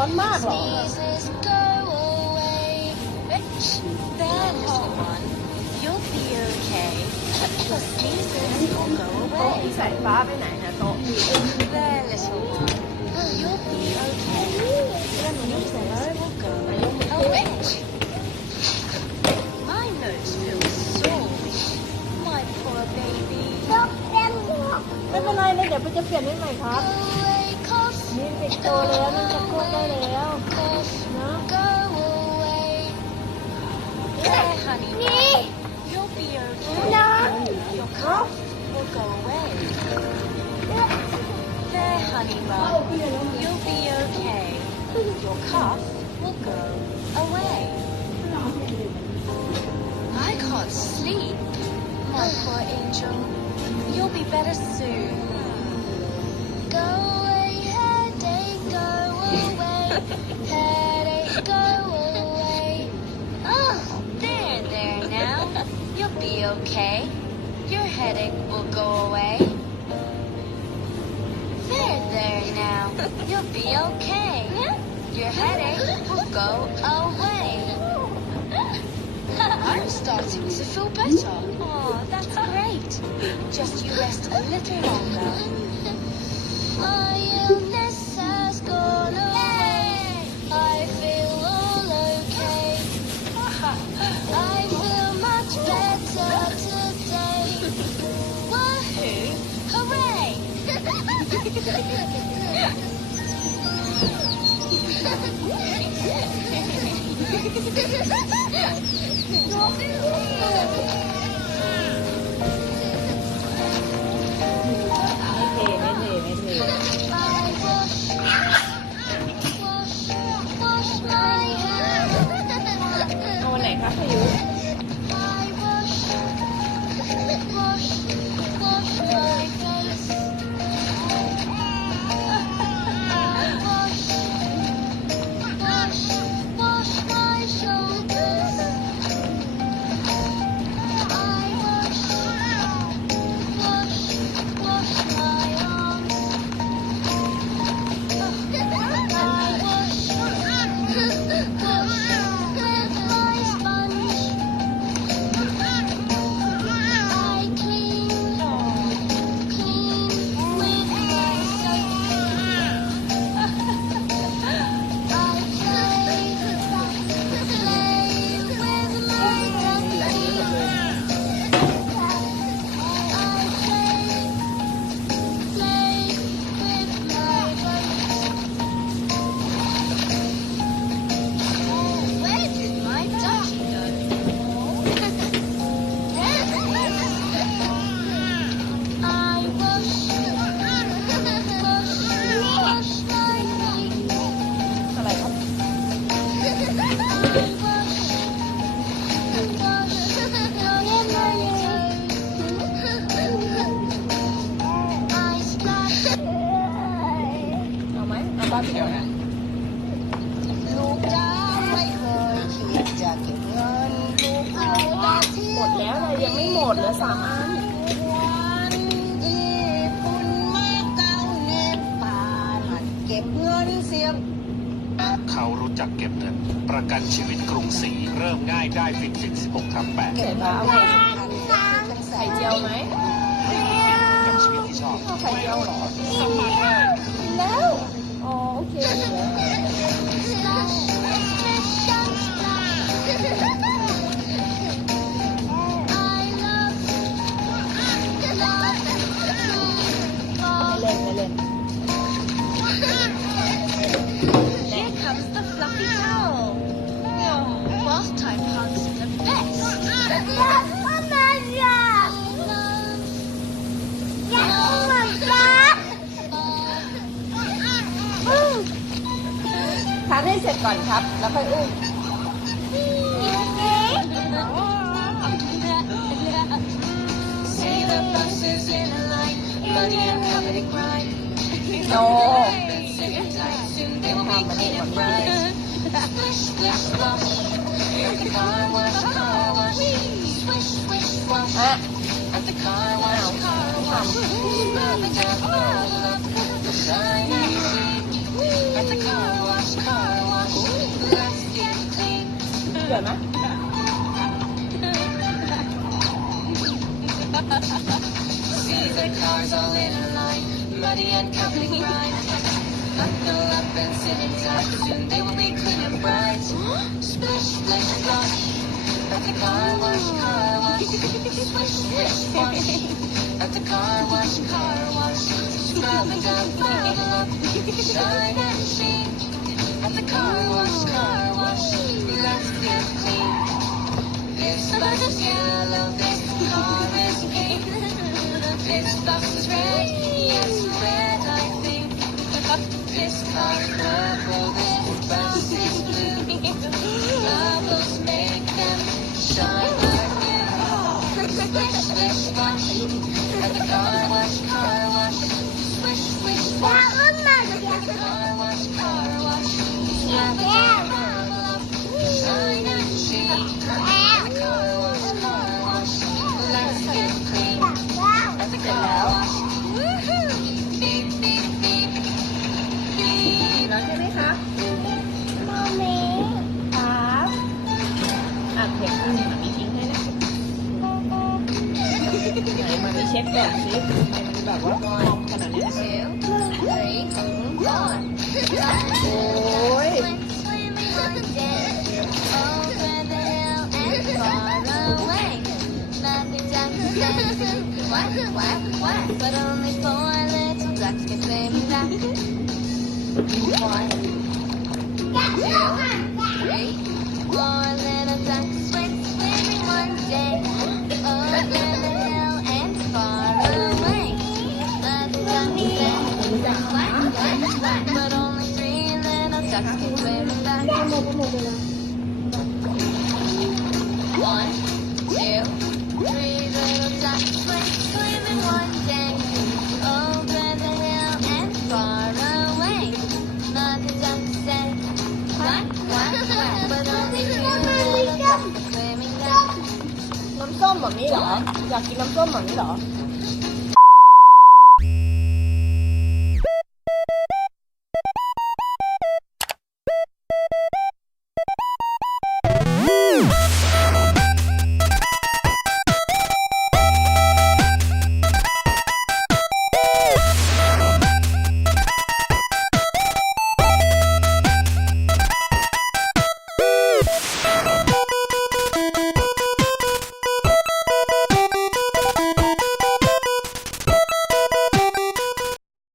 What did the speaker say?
ร้อนมากเหรอ Sneezes go away. There, little one, you'll be okay. Your sneezes will go โต๊ะ away. ที่สายฟ้าไปไหนนะโต๊ะ There, little one, you'll be okay. Your sneezes will go away. My nose feels sore. My poor baby. ไม่เป็นไรเลยเดี๋ยวไปจะเปลี่ยนให้ใหม่ครับ Go away, cough, นี่เด็กโตแล้วนี่จะพูดได้แล้ว cough, เนาะ go away. There, honey bun, you'll be okay. Your cough will go away. There, honey bun, you'll be okay. Your cough will go away. I can't sleep, my poor angel. You'll be better soon. Go away, headache, go away. Headache, go away. Oh, there now. You'll be okay. Your headache will go away. There now. You'll be okay. Your headache will go away. I'm starting to feel better. Oh, that's great. Just you rest a little longer. My illness has gone away. I feel all okay. I feel much better today. Woohoo! Hooray! I wash my hands. เอาวันไหนครับพายุ I wash my face. I wash my shoulders. I wash my arms. I wash with my sponge. I clean with my soap. I play with my ducky. I play with my boat. Where did my ducky go? I wash my feet. อะไรครับ I wash my toes. I splash เอาไหมเอาบ้านเดียวนะ ลูกจ้าไม่เคยคิดจะเก็บเงินลูกเอาแต่เที่ หม ยว ดแล้วเลยยังไม่หมดเหลือ3 อัน วันญี่ปุ่นมาเก๊าเนปาลหัดเก็บเงินเสียบ เขารู้จักเก็บเงิน ประกันชีวิตกรุงศรีเริ่มง่ายได้ฟิน16ทับ8 เสร็จแล้วเอาไข่ไข่เจียวไหม กับชีวิตที่ชอบ เอาไข่เจียวเหรอ สมัครเลย แล้วอ๋อโอเคเหลือ ไม่เล่นไม่เล่น Here comes the fluffy towel. Bath time hugs are the best. Love. ทานให้เสร็จก่อนครับ แล้วค่อยอุ้ม See the buses in a line, muddy and covered in grime. โน Sitting tight, soon they will be clean and bright. Splish, splish, splash. At the car wash, swish, swish, swash. อ่ะ At the car wash, rub it down, rub it up. The shine I see. At the car wash, cars all in a line, muddy and covered in grime. Buckle up and sit in tight, soon they will be clean and bright. Splish, splish, splash, at the car wash, car wash. Swish, swish, swash, at the car wash, scrub and dub, bubble up, shine and sheen. At the car wash, let's get clean. This bus is yellow, this car is pink. This bus is red, yes, red I think. This car's purple, this bus is blue. Bubbles make them shine like new. Splish, splish, splash, at the car wash, swish, swish, splash. At the car wash, slap it down, bubble up, shine and sheen. At the car wash, let's get clean. At the car wash, woohoo! Beep, beep, beep, beep. แล้วใช่ไหมคะ โมเม ครับอ่ะเผ็ดมามีทิ้งให้นะไหนมามีเช็คก่อนสิทำไมมันแบบว่ามองขนาดนี้นะ Two, three, four. โอ้ย Swimming one day, over the hill and far away. Nothing just says what? But only four little ducks can swimming back. One, two, three, four little ducks went swimming one day, over the hill and far away. Nothing just says what? But only three little ducks can swimming back. หมดไปเลย One, two, three little ducks went swimming one day, over the hill and far away. Mother duck said, what? But only two little ducks were swimming back. น้ำส้มแบบนี้เหรอ อยากกินน้ำส้มแบบนี้เหรอ